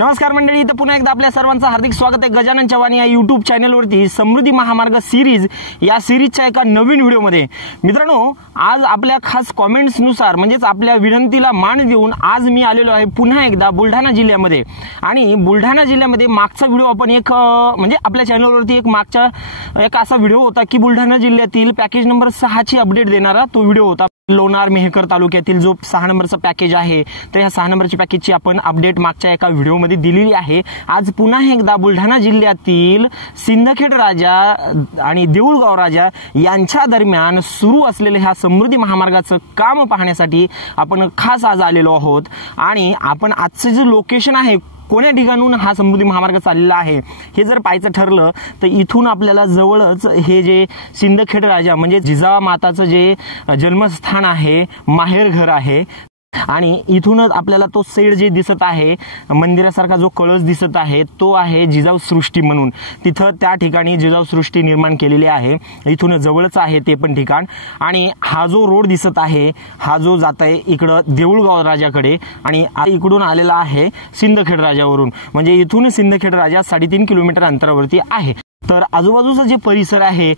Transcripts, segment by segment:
नमस्कार मंडळी, इथं पुन्हा एकदा आपल्या सर्वांचं हार्दिक स्वागत आहे गजानन चव्हाण या YouTube चॅनलवरती समृद्धी महामार्ग सिरीज या सिरीजच्या एका नवीन व्हिडिओमध्ये। मित्रांनो, आज आपल्या खास कमेंट्सनुसार म्हणजेच आपल्या विनंतीला मान देऊन आज मी आलेलो आहे पुन्हा एकदा बुलढाणा जिल्ह्यामध्ये। आणि बुलढाणा जिल्ह्यामध्ये मागचा व्हिडिओ आपण एक म्हणजे आपल्या चॅनलवरती एक मागचा एक असा व्हिडिओ होता की बुलढाणा जिल्ह्यातील पॅकेज नंबर 6 ची अपडेट देणारा तो व्हिडिओ होता। लोणार मेहकर तालुक्यातील जो 6 नंबरचा पॅकेज आहे तर या 6 नंबरची पॅकेजची आपण अपडेट मागच्या एका व्हिडिओमध्ये दिलेली आहे। आज पुन्हा एकदा बुलढाणा जिल्ह्यातील सिंदखेड राजा आणि देऊळगाव राजा यांच्या दरम्यान सुरू असलेल्या ह्या समृद्धी महामार्गाचं काम पाहण्यासाठी आपण खास आज आलेलो आहोत। आणि आपण आजचं जे लोकेशन आहे कोण्या ठिकाणून हा समृद्धी महामार्ग चाललेला आहे हे जर पाहायचं ठरलं तर इथून आपल्याला जवळच हे जे सिंदखेड राजा म्हणजे जिजाऊ माताचं जे जन्मस्थान आहे, माहेर घर आहे आणि इथूनच आपल्याला तो सेड जे दिसत आहे मंदिरासारखा जो कळस दिसत आहे तो आहे जिजाऊ सृष्टी म्हणून। तिथं त्या ठिकाणी जिजाऊ सृष्टी निर्माण केलेली आहे, इथून जवळच आहे ते पण ठिकाण। आणि हा जो रोड दिसत आहे हा जो जात आहे इकडं देऊळगाव राजाकडे आणि इकडून आलेला आहे सिंदखेड राजावरून, म्हणजे इथून सिंदखेड राजा 3.5 किलोमीटर अंतरावरती आहे। तर आजूबाजूचा जे परिसर आहे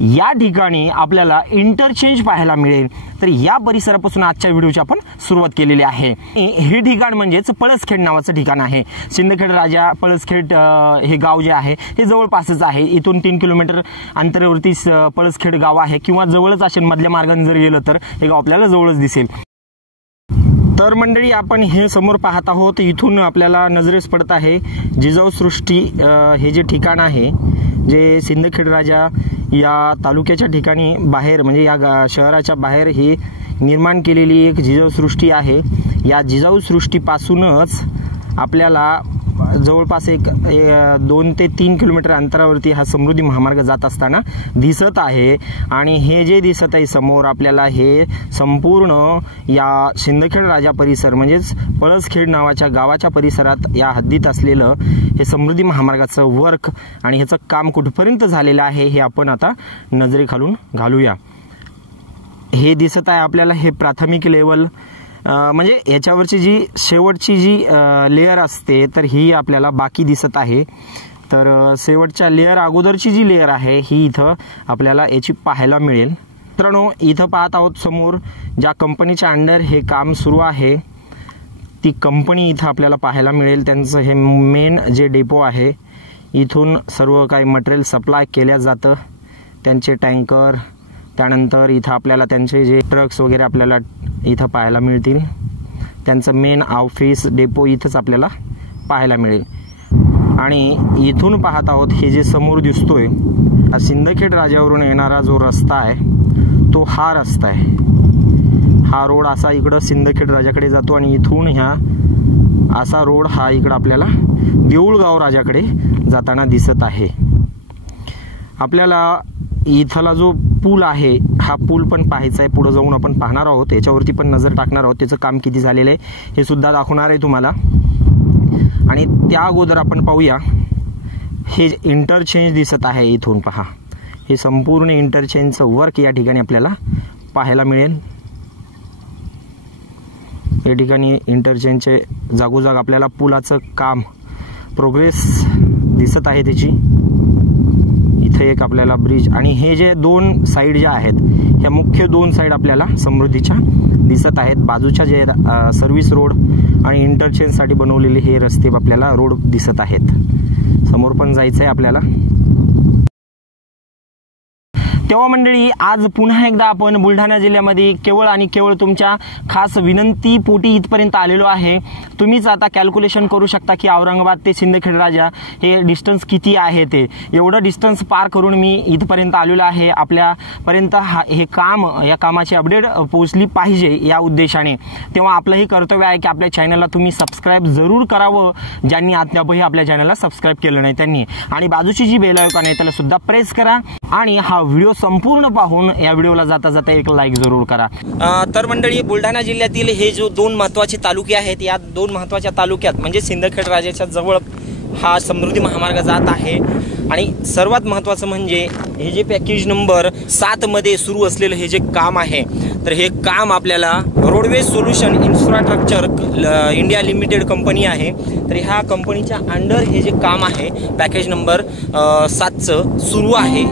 या ठिकाणी आपल्याला इंटरचेंज पाहायला मिळेल। तर या परिसरापासून आजच्या व्हिडिओची आपण सुरुवात केलेली आहे। हे ठिकाण म्हणजेच पळसखेड नावाचं ठिकाण आहे। सिंदखेड राजा पळसखेड हे गाव जे आहे हे जवळपासच आहे, इथून 3 किलोमीटर अंतरावरती पळसखेड गाव आहे किंवा जवळच असेल, मधल्या मार्गाने जर गेलं तर हे गाव आपल्याला जवळच दिसेल। तर मंडळी, आपण हे समोर पाहत आहोत, इथून आपल्याला नजरेस पडत आहे जिजाऊ सृष्टी हे जे ठिकाण आहे जे सिंदखेड राजा या तालुक्याच्या ठिकाणी बाहेर म्हणजे या शहराच्या बाहेर ही निर्माण केलेली एक जिजाऊ सृष्टी आहे। या जिजाऊ सृष्टीपासूनच आपल्याला जवळपास एक 2 ते 3 किलोमीटर अंतरावरती हा समृद्धी महामार्ग जात असताना दिसत आहे। आणि हे जे दिसत आहे समोर आपल्याला हे संपूर्ण या सिंदखेड राजा परिसर म्हणजेच पळसखेड नावाच्या गावाच्या परिसरात या हद्दीत असलेलं हे समृद्धी महामार्गाचं वर्क आणि ह्याचं काम कुठपर्यंत झालेलं आहे हे आपण आता नजरेखालून घालूया। हे दिसत आहे आपल्याला हे प्राथमिक लेवल म्हणजे याच्यावरची जी शेवटची जी लेयर असते तर ही आपल्याला बाकी दिसत आहे। तर शेवटच्या लेयर अगोदरची जी लेयर आहे ही इथं आपल्याला याची पाहायला मिळेल। मित्रांनो, इथं पाहत आहोत समोर ज्या कंपनीच्या अंडर हे काम सुरू आहे ती कंपनी इथं आपल्याला पाहायला मिळेल। त्यांचं हे मेन जे डेपो आहे, इथून सर्व काही मटेरियल सप्लाय केल्या जातं, त्यांचे टँकर, त्यानंतर इथं आपल्याला त्यांचे जे ट्रक्स वगैरे आपल्याला इथं पाहायला मिळतील। त्यांचं मेन ऑफिस डेपो इथंच आपल्याला पाहायला मिळेल। आणि इथून पाहत आहोत हे जे समोर दिसतोय सिंदखेड राजावरून येणारा जो रस्ता आहे तो हा रस्ता आहे। हा रोड असा इकडं सिंदखेड राजाकडे जातो आणि इथून ह्या असा रोड हा इकडं आपल्याला देऊळगाव राजाकडे जाताना दिसत आहे। आपल्याला इथला जो पूल आहे हा पूल पण पाहायचा आहे, पुढे जाऊन आपण पाहणार आहोत, याच्यावरती पण नजर टाकणार आहोत, त्याचं काम किती झालेलं आहे हे सुद्धा दाखवणार आहे तुम्हाला। आणि त्या अगोदर आपण पाहूया हे इंटरचेंज दिसत आहे, इथून पहा हे संपूर्ण इंटरचेंजचं वर्क या ठिकाणी आपल्याला पाहायला मिळेल। या ठिकाणी इंटरचेंजचे जागोजाग आपल्याला पुलाचं काम प्रोग्रेस दिसत आहे त्याची। इथे एक आपल्याला ब्रिज आणि हे जे 2 साइड ज्या आहेत ह्या मुख्य 2 साइड आपल्याला समृद्धीच्या दिसत आहेत। बाजूच्या जे सर्व्हिस रोड आणि इंटरचेंज साठी बनवलेले हे रस्ते आपल्याला रोड दिसत आहेत। समोर पण जायचं आहे आपल्याला। तेव्हा मंडळी, आज पुन्हा एकदा आपण बुलढाणा जिल्ह्यामध्ये केवळ आणि केवळ तुमच्या खास विनंती पोटी इथपर्यंत आलेलो आहे। तुम्हीच आता कॅल्क्युलेशन करू शकता की औरंगाबाद ते सिंदखेड राजा हे डिस्टन्स किती आहे, ते एवढं डिस्टन्स पार करून मी इथपर्यंत आलेलो आहे। आपल्यापर्यंत हे काम या कामाची अपडेट पोहोचली पाहिजे या उद्देशाने। तेव्हा आपलंही कर्तव्य आहे की आपल्या चॅनलला तुम्ही सबस्क्राईब जरूर करावं, ज्यांनी अद्यापही आपल्या चॅनलला सबस्क्राईब केलं नाही त्यांनी। आणि बाजूची जी बेल आयकॉन आहे त्याला सुद्धा प्रेस करा आणि हा व्हिडिओ संपूर्ण पाहून या व्हिडिओला जाता जाता एक लाईक जरूर करा। तर मंडळी, बुलढाणा जिल्ह्यातील हे जो 2 महत्त्वाचे तालुके आहेत या 2 महत्त्वाच्या तालुक्यात म्हणजे सिंदखेड राजाच्या जवळ हा समृद्धी महामार्ग जात आहे। आणि सर्वात महत्त्वाचं म्हणजे हे जे पॅकेज नंबर 7 मध्ये सुरू असलेलं हे जे काम आहे, तर हे काम आपल्याला roadways solution infrastructure India limited company आहे। तर ह्या कंपनीच्या अंडर हे जे काम आहे पॅकेज नंबर 7चं सुरू आहे।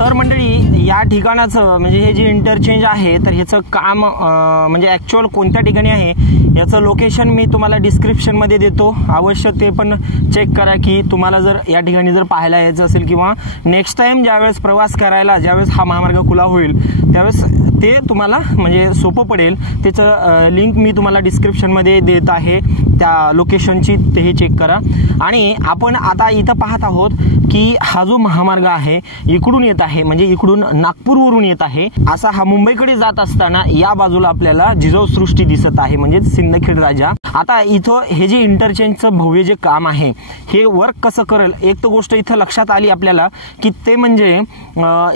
तर मंडळी या ठिकाणाचं म्हणजे हे जे इंटरचेंज आहे तर ह्याचं काम म्हणजे ॲक्च्युअल कोणत्या ठिकाणी आहे याचं लोकेशन मी तुम्हाला डिस्क्रिप्शनमध्ये देतो, अवश्य ते पण चेक करा की तुम्हाला जर या ठिकाणी जर पाहायला यायचं असेल किंवा नेक्स्ट टाइम ज्यावेळेस प्रवास करायला ज्यावेळेस हा महामार्ग खुला होईल त्यावेळेस ते तुम्हाला म्हणजे सोपं पडेल। त्याचं लिंक मी तुम्हाला डिस्क्रिप्शनमध्ये देत आहे, त्या लोकेशनची तेही चेक करा। आणि आपण आता इथं पाहत आहोत की हा जो महामार्ग आहे इकडून येत आहे, म्हणजे इकडून नागपूरवरून येत आहे, असा हा मुंबईकडे जात असताना या बाजूला आपल्याला जिजाऊ सृष्टी दिसत आहे म्हणजे सिंदखेड राजा। आता इथं हे जे इंटरचेंजचं भव्य जे काम आहे हे वर्क कसं करेल, एक तर गोष्ट इथं लक्षात आली आपल्याला की ते म्हणजे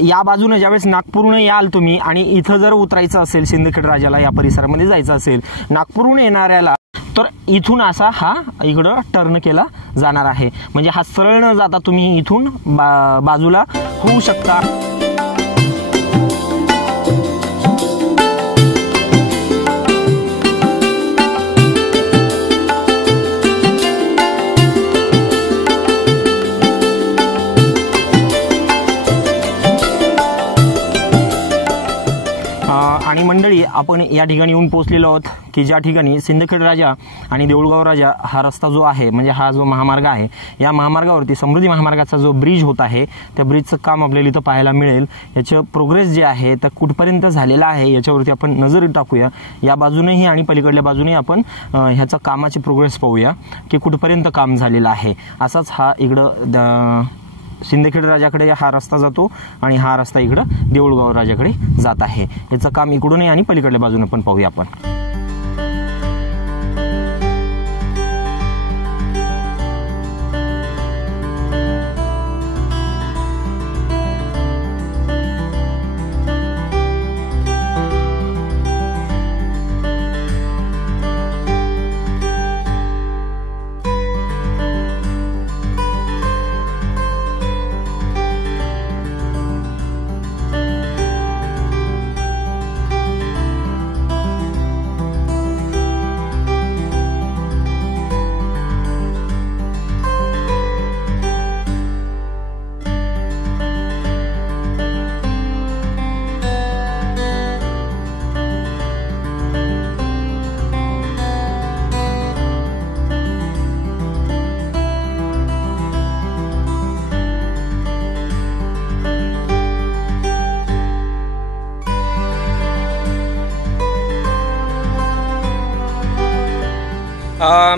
या बाजूने ज्यावेळेस नागपूरहून याल तुम्ही आणि इथं जर उतरायचं असेल सिंदखेड राजाला या परिसरामध्ये जायचं असेल नागपूरहून येणाऱ्याला, तर इथून असा हा इकडं टर्न केला जाणार आहे, म्हणजे हा सरळ न जाता तुम्ही इथून बाजूला होऊ शकता। आणि मंडळी आपण या ठिकाणी येऊन पोहोचलेलो आहोत की ज्या ठिकाणी सिंदखेड राजा आणि देऊळगाव राजा हा रस्ता जो आहे म्हणजे हा जो महामार्ग आहे या महामार्गावरती समृद्धी महामार्गाचा जो ब्रिज होत आहे त्या ब्रिजचं काम आपल्याला इथं पाहायला मिळेल। याचं प्रोग्रेस जे आहे तर कुठपर्यंत झालेला आहे याच्यावरती आपण नजर टाकूया, या बाजूनेही आणि पलीकडल्या बाजूने आपण ह्याचा कामाची प्रोग्रेस पाहूया की कुठपर्यंत काम झालेलं आहे। असाच हा इकडं सिंदखेड राजाकडे हा रस्ता जातो आणि हा रस्ता इकडं देऊळगाव राजाकडे जात आहे, याचं काम इकडूनही आणि पलीकडल्या बाजूने पण पाहूया आपण।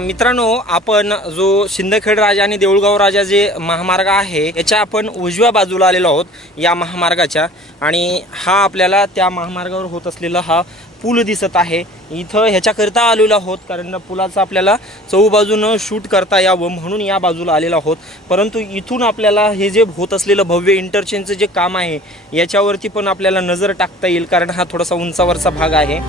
मित्रांनो, आपण जो सिंदखेड राजा आणि देऊळगाव राजा जे महामार्ग आहे याच्या आपण उजव्या बाजूला आलेलो आहोत या महामार्गाच्या, आणि हा आपल्याला त्या महामार्गावर होत असलेला हा पूल दिसत आहे, इथं ह्याच्याकरिता आलेलो आहोत कारण पुलाचं आपल्याला चहूबाजूनं शूट करता यावं म्हणून या बाजूला आलेलो आहोत। परंतु इथून आपल्याला हे जे होत असलेलं भव्य इंटरचेंजचं जे काम आहे याच्यावरती पण आपल्याला नजर टाकता येईल कारण हा थोडासा उंचावरचा भाग आहे।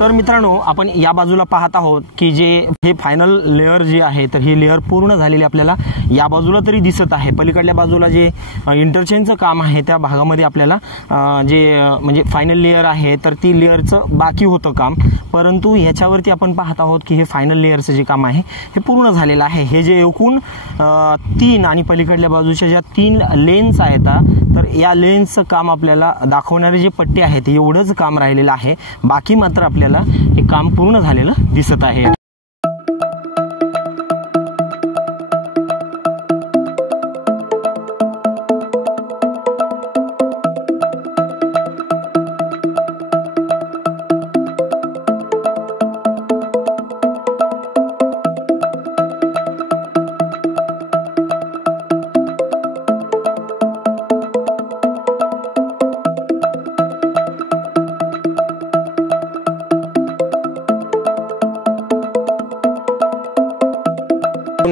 तर मित्रांनो, आपण या बाजूला पाहत आहोत की जे हे फायनल लेअर जे आहे तर ही लेअर पूर्ण झालेली आपल्याला या बाजूला तरी दिसत आहे। पलीकडल्या बाजूला जे इंटरचेंजचं काम आहे त्या भागामध्ये आपल्याला जे म्हणजे फायनल लेअर आहे तर ती लेअरचं बाकी होतं काम, परंतु ह्याच्यावरती आपण पाहत आहोत की हे फायनल लेअरचं जे काम आहे हे पूर्ण झालेलं आहे। हे जे एकूण 3 आणि पलीकडल्या बाजूच्या ज्या 3 लेन्स आहेत तर या लेन्सचं काम आपल्याला दाखवणारे जे पट्टे आहेत एवढंच काम राहिलेलं आहे, बाकी मात्र आपल्याला हे काम पूर्ण झालेलं दिसत आहे।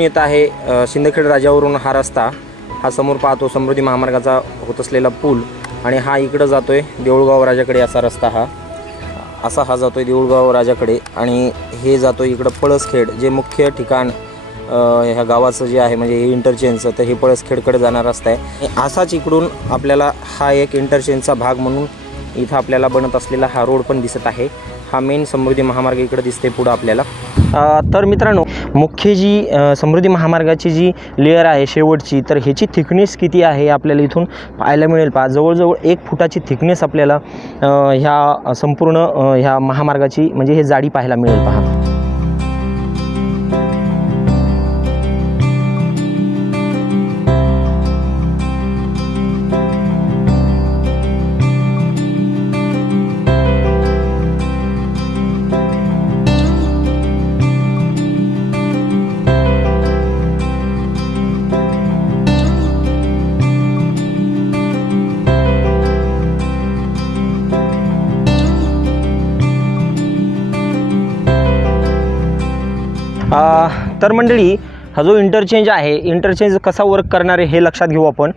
येत आहे शिंदखेड राजावरून हा रस्ता, हा समोर पाहतो समृद्धी महामार्गाचा होत असलेला पूल आणि हा इकडे जातोय देऊळगाव राजाकडे असा रस्ता हा जातोय देऊळगाव राजाकडे आणि हे जातोय इकडे पळसखेड जे मुख्य ठिकाण ह्या गावाचं जे आहे म्हणजे हे इंटरचेंजचं तर हे पळसखेडकडे जाणारा रस्ता आहे। असाच इकडून आपल्याला हा एक इंटरचेंजचा भाग म्हणून इथं आपल्याला बनत असलेला हा रोड पण दिसत आहे। हा मेन समृद्धी महामार्ग इकडे दिसते पुढे आपल्याला। तर मित्रांनो, मुख्य जी समृद्धी महामार्गाची जी लेअर आहे शेवटची तर ह्याची थिकनेस किती आहे आपल्याला इथून पाहायला मिळेल। जवळजवळ 1 फुटाची थिकनेस आपल्याला ह्या संपूर्ण ह्या महामार्गाची म्हणजे हे जाडी पाहायला मिळेल पहा। तर मंडळी, हा जो इंटरचेंज आहे इंटरचेंज कसा वर्क करणार आहे हे लक्षात घेऊ आपण।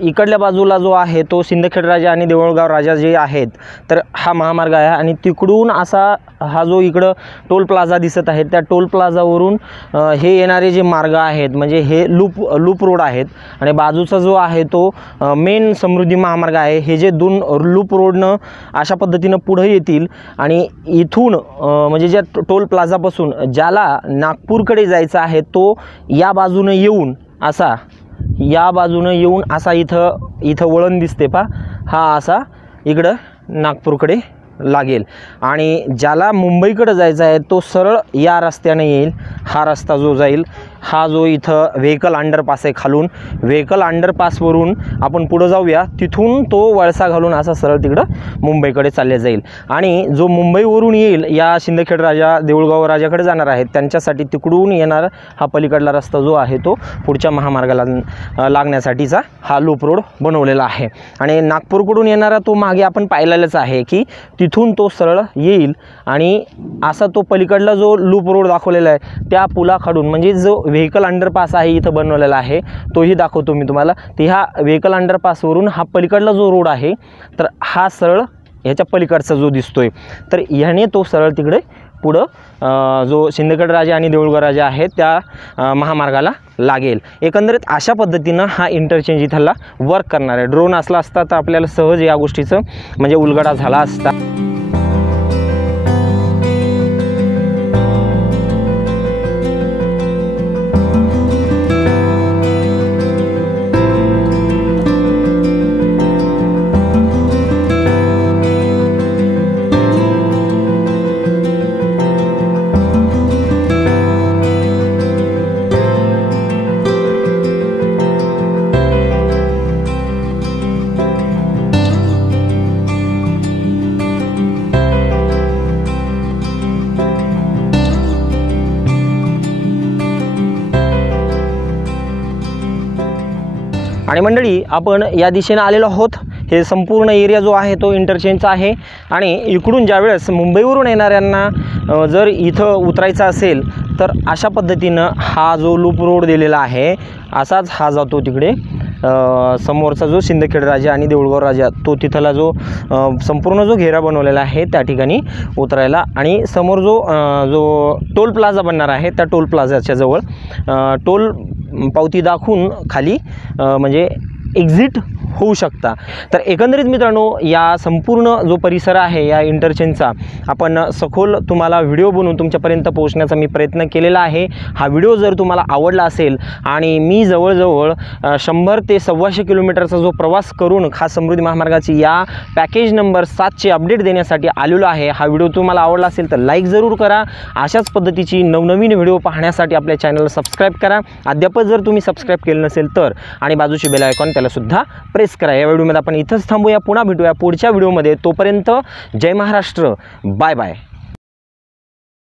इकडल्या बाजूला जो आहे तो सिंदखेड राजा आणि देऊळगाव राजा जे आहेत तर हा महामार्ग आहे आणि तिकडून असा हा जो इकडं टोल प्लाझा दिसत आहे त्या टोल प्लाझावरून हे येणारे जे मार्ग आहेत म्हणजे हे लूप रोड आहेत आणि बाजूचा जो आहे तो मेन समृद्धी महामार्ग आहे। हे जे 2 लूप रोडनं अशा पद्धतीनं पुढे येतील आणि इथून म्हणजे ज्या टोल प्लाझापासून ज्याला नागपूरकडे जायचं आहे तो या बाजूने येऊन असा इथं वळण दिसते पा, हा असा इकडं नागपूरकडे लागेल आणि ज्याला मुंबईकडे जायचं आहे तो सरळ या रस्त्याने येईल। हा रस्ता जो जाईल हा जो इथं व्हेकल अंडरपास आहे, खालून व्हेकल अंडरपासवरून आपण पुढे जाऊया, तिथून तो वळसा घालून असा सरळ तिकडं मुंबईकडे चालले जाईल आणि जो मुंबईवरून येईल या शिंदखेड राजा देऊळगाव राजाकडे जाणार आहेत त्यांच्यासाठी तिकडून येणार हा पलीकडला रस्ता जो आहे तो पुढच्या महामार्गाला लागण्यासाठीचा हा लूप रोड बनवलेला आहे आणि नागपूरकडून येणारा तो मागे आपण पाहिलेलाच आहे की तिथून तो सरळ येईल आणि असा तो पलीकडला जो लूप रोड दाखवलेला आहे त्या पुलाकडून म्हणजे जो व्हेकल अंडरपास आहे इथं बनवलेला आहे तोही दाखवतो मी तुम्हाला। ते ह्या व्हेकल अंडरपासवरून हा पलीकडला जो रोड आहे तर हा सरळ ह्याच्या पलीकडचा जो दिसतोय तर ह्याने तो सरळ तिकडे पुढं जो शिंदखेड राजा आणि देऊळगाव राजा आहे त्या महामार्गाला लागेल। एकंदरीत अशा पद्धतीनं हा इंटरचेंज इथला वर्क करणार आहे। ड्रोन असला असता तर आपल्याला सहज या गोष्टीचं म्हणजे उलगडा झाला असता। आणि मंडळी आपण या दिशेने आलेलो आहोत। हे संपूर्ण एरिया जो आहे तो इंटरचेंजचा आहे आणि इकडून ज्यावेळेस मुंबईवरून येणाऱ्यांना जर इथं उतरायचं असेल तर अशा पद्धतीनं हा जो लूप रोड दिलेला आहे असाच हा जातो तिकडे समोरचा जो सिंदखेड राजा आणि देऊळगाव राजा तो तिथला जो संपूर्ण जो घेरा बनवलेला आहे त्या ठिकाणी उतरायला आणि समोर जो टोल प्लाझा बनणार आहे त्या टोल प्लाझाच्या जवळ टोल पावती दाखवून खाली म्हणजे एक्झिट होऊ शकता। तर एकंदरीत मित्रांनो या संपूर्ण जो परिसर आहे या इंटरचेंजचा आपण सखोल तुम्हाला व्हिडिओ बनवून तुमच्यापर्यंत पोहोचण्याचा मी प्रयत्न केलेला आहे। हा व्हिडिओ जर तुम्हाला आवडला असेल आणि मी जवळजवळ 100 ते 125 किलोमीटरचा जो प्रवास करून खास समृद्धी महामार्गाची या पॅकेज नंबर 7ची अपडेट देण्यासाठी आलेलो आहे। हा व्हिडिओ तुम्हाला आवडला असेल तर लाईक जरूर करा। अशाच पद्धतीची नवनवीन व्हिडिओ पाहण्यासाठी आपल्या चॅनलला सबस्क्राईब करा। अद्याप जर तुम्ही सबस्क्राईब केलं नसेल तर आणि बाजूची बेल आयकॉन त्याला सुद्धा प्रेस करा। या व्हिडिओमध्ये आपण इथंच थांबूया, पुन्हा भेटूया पुढच्या व्हिडिओमध्ये। तोपर्यंत जय महाराष्ट्र, बाय बाय।